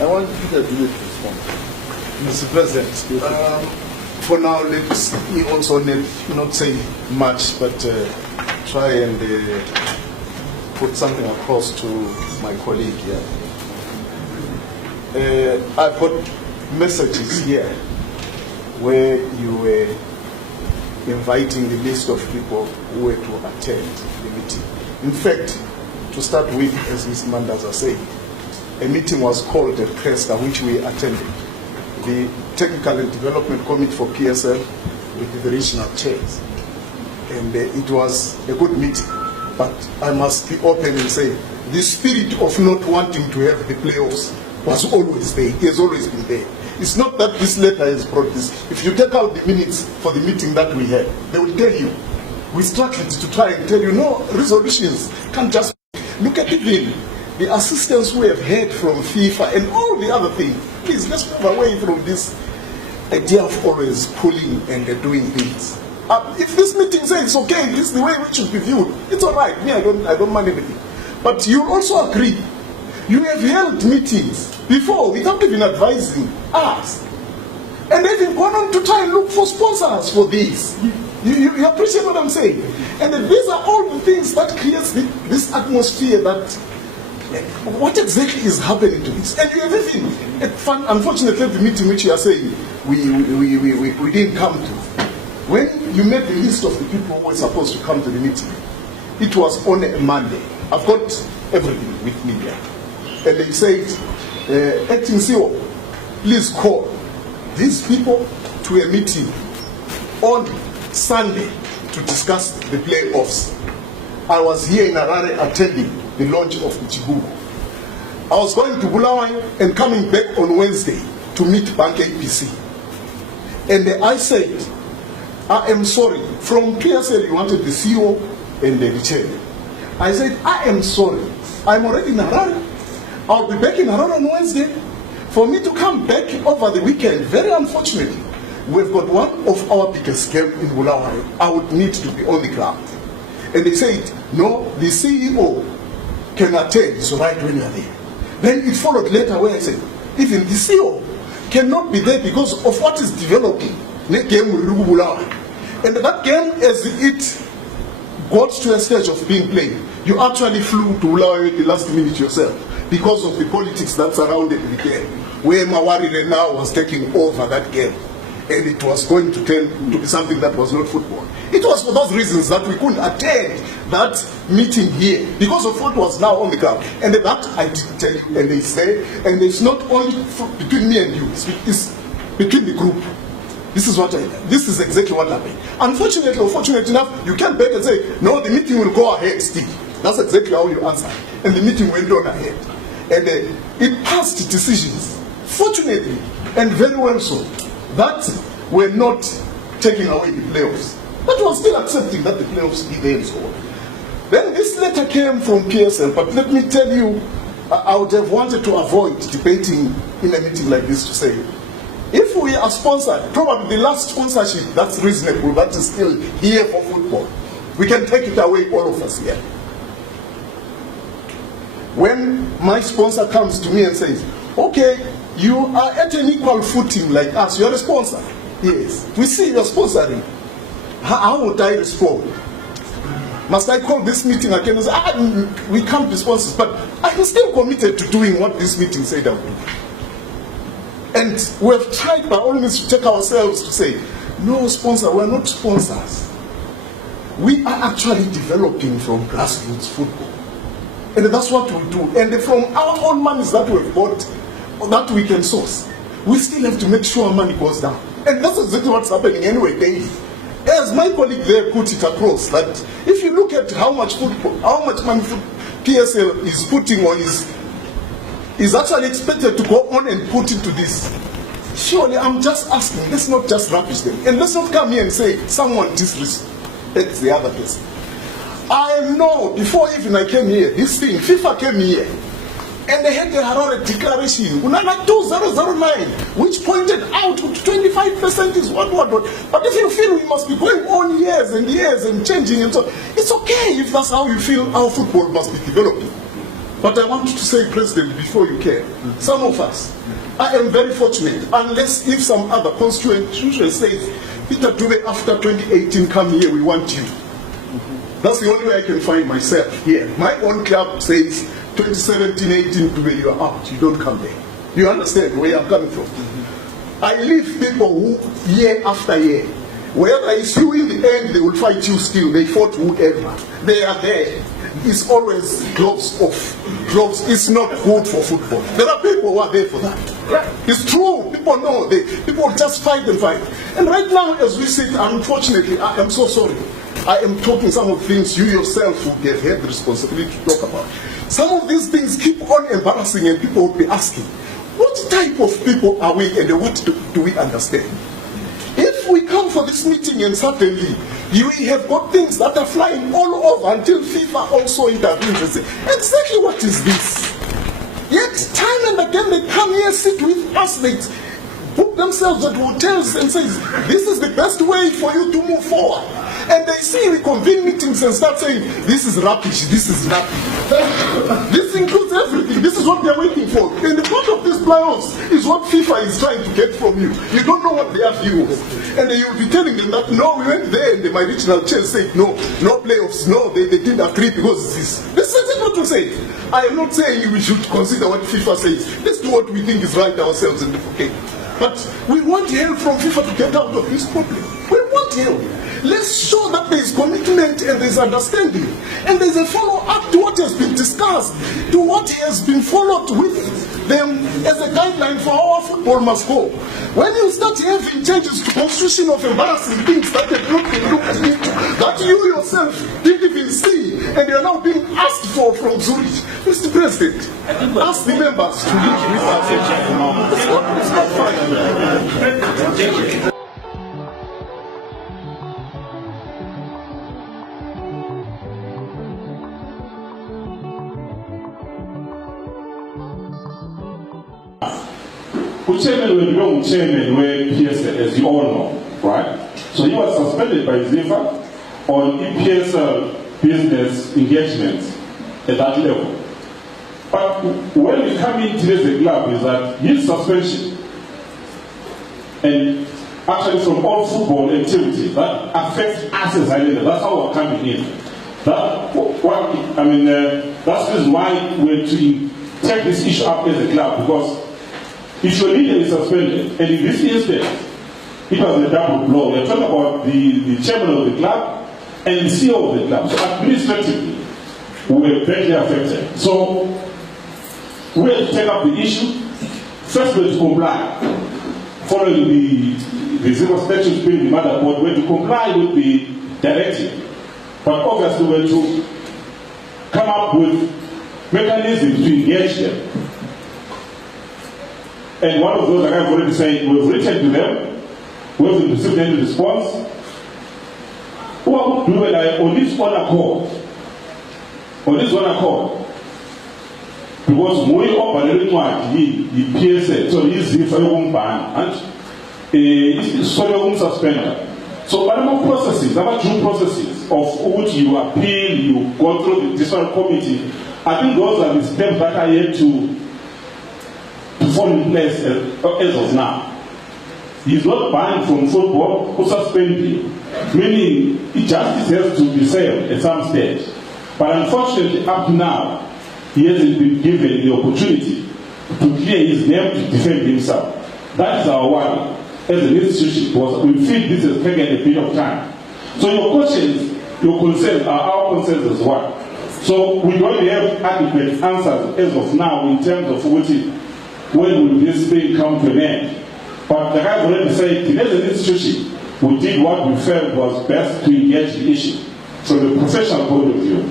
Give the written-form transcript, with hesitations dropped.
I want Peter Dube to respond. Mr. President, For now, let me also not say much, but try and put something across to my colleague here. I've got messages here where you were inviting the list of people who were to attend the meeting. In fact, to start with, as Ms. Mandaza said, a meeting was called at Cresta, which we attended. The Technical and Development Committee for PSL with the regional chairs. And it was a good meeting. But I must be open and say, the spirit of not wanting to have the playoffs was always there. It has always been there. It's not that this letter has brought this. If you take out the minutes for the meeting that we had, they will tell you. We struggled to try and tell you, no, resolutions can't just... Look at even the assistance we have had from FIFA and all the other things. Please, let's move away from this idea of always pulling and doing things. If this meeting says it's okay, this is the way we should be viewed, it's all right. Me, I don't mind anything. But you also agree. You have held meetings before without even advising us. And they've even gone on to try and look for sponsors for this. You appreciate what I'm saying? And these are all the things that creates this atmosphere that what exactly is happening to this? And you have even, unfortunately, the meeting which you are saying we didn't come to. When you made the list of the people who were supposed to come to the meeting, it was on a Monday. I've got everything with me here. And they said, Acting CEO, please call these people to a meeting on Sunday to discuss the playoffs. I was here in Harare attending the launch of Ichibuku. I was going to Bulawayo and coming back on Wednesday to meet Bank APC. And I said, I am sorry. From PSL, you wanted the CEO and the chairman. I said, I am sorry. I'm already in Harare. I'll be back in Harare on Wednesday. For me to come back over the weekend, very unfortunately, we've got one of our biggest games in Bulawayo. I would need to be on the ground. And they said, no, the CEO can attend, so right when you're there. Then it followed later where I said, even the CEO cannot be there because of what is developing. And that game, as it got to a stage of being played, you actually flew to Bulawayo at the last minute yourself because of the politics that surrounded the game, where Mawari now was taking over that game. And it was going to turn to be something that was not football. It was for those reasons that we couldn't attend that meeting here because of what was now on the ground. And that I did tell you, and they say, and it's not only between me and you, it's between the group. This is exactly what happened. Unfortunately or fortunate enough, you can't back and say, no, the meeting will go ahead still. That's exactly how you answer. And the meeting went on ahead. And it passed decisions, fortunately, and very well so, that were not taking away the playoffs. But was still accepting that the playoffs be there and so on. Then this letter came from PSL, but let me tell you, I would have wanted to avoid debating in a meeting like this to say, if we are sponsored, probably the last sponsorship that's reasonable, that is still here for football, we can take it away, all of us here. When my sponsor comes to me and says, okay, you are at an equal footing like us, you're a sponsor. Yes, we see you're sponsoring. How would I respond? Must I call this meeting again and say, we can't be sponsors, but I'm still committed to doing what this meeting said I would do. And we've tried by all means to take ourselves to say, no sponsor, we're not sponsors. We are actually developing from grassroots football. And that's what we do. And from our own monies that we've bought, that we can source, we still have to make sure money goes down. And that's exactly what's happening anyway daily. As my colleague there put it across, that if you look at how much football, how much money PSL is putting on is actually expected to go on and put into this. Surely I'm just asking, let's not just rubbish them. And let's not come here and say someone disrespects the other person. I know before even I came here, this thing, FIFA came here. And they had the Harare Declaration, Unana 2009, which pointed out 25% is what. But if you feel we must be going on years and changing and so, it's okay if that's how you feel our football must be developing. But I want to say, President, before you care, some of us, I am very fortunate, unless if some other constitution says, Peter Dube, after 2018, come here, we want you. That's the only way I can find myself here. My own club says, 2017-18, Dube, you are out, you don't come there. You understand where I'm coming from? I leave people who, year after year, whether it's you in the end, they will fight you still. They fought whoever. They are there. It's always gloves off. Gloves is not good for football. There are people who are there for that. It's true. People know. People just fight and fight. And right now, as we sit, unfortunately, I am so sorry. I am talking some of the things you yourself would have had the responsibility to talk about. Some of these things keep on embarrassing, and people will be asking, what type of people are we, and what do we understand? If we come for this meeting and suddenly we have got things that are flying all over until FIFA also intervenes and say, exactly what is this? Yet time and again they come here, sit with us, they book themselves at hotels and say, this is the best way for you to move forward. And they see we convene meetings and start saying, this is rubbish, this is rubbish. This includes everything. This is what they're waiting for. And the part of these playoffs is what FIFA is trying to get from you. You don't know what their view is. And you'll be telling them that, no, we went there and my regional chair said, no playoffs, no, they didn't agree because this is what we say. I am not saying we should consider what FIFA says. Let's do what we think is right ourselves and okay. But we want help from FIFA to get out of this problem. We want help. Let's show that there is commitment and there is understanding. And there is a follow-up to what has been discussed, to what has been followed with them as a guideline for how our football must go. When you start having changes to constitution of embarrassing things that have not been looked into, that you yourself didn't even see, and you are now being asked for from Zurich, Mr. President, ask the members to leave with us. It's not fine. Chairman will become chairman where PSL, as you all know, right? So he was suspended by ZIFA on EPSL business engagements at that level. But when we come into the club is that his suspension, and actually from all football activities that affects us as Islanders, that's how we're coming in. That's the reason why we're to take this issue up as a club, because if your leader is suspended, and in this instance, it was a double blow. We're talking about the chairman of the club and the CEO of the club. So administratively, we were badly affected. So we had to take up the issue. First, we had to comply. Following the ZIFA statutes being the motherboard, we had to comply with the directive. But obviously, we had to come up with mechanisms to engage them. And one of those, like I've already said, we've written to them, we've received any response. What do we on this one accord? On this one accord. Because we operate the PSA, so this is a ban, and it's a suspender. So, whatever processes, our due processes of which you appeal, you go through the disciplinary committee, I think those are the steps that are yet to fall in place as of now. He's not banned from football or suspended, meaning justice has to be served at some stage. But unfortunately, up to now, he hasn't been given the opportunity to clear his name to defend himself. That is our worry as an institution, because we feel this has taken a bit of time. So your questions, your concerns are our concerns as well. So we don't have adequate answers as of now in terms of when will this thing come to an end. But the guys already said, as an institution, we did what we felt was best to engage the issue from the professional point of view.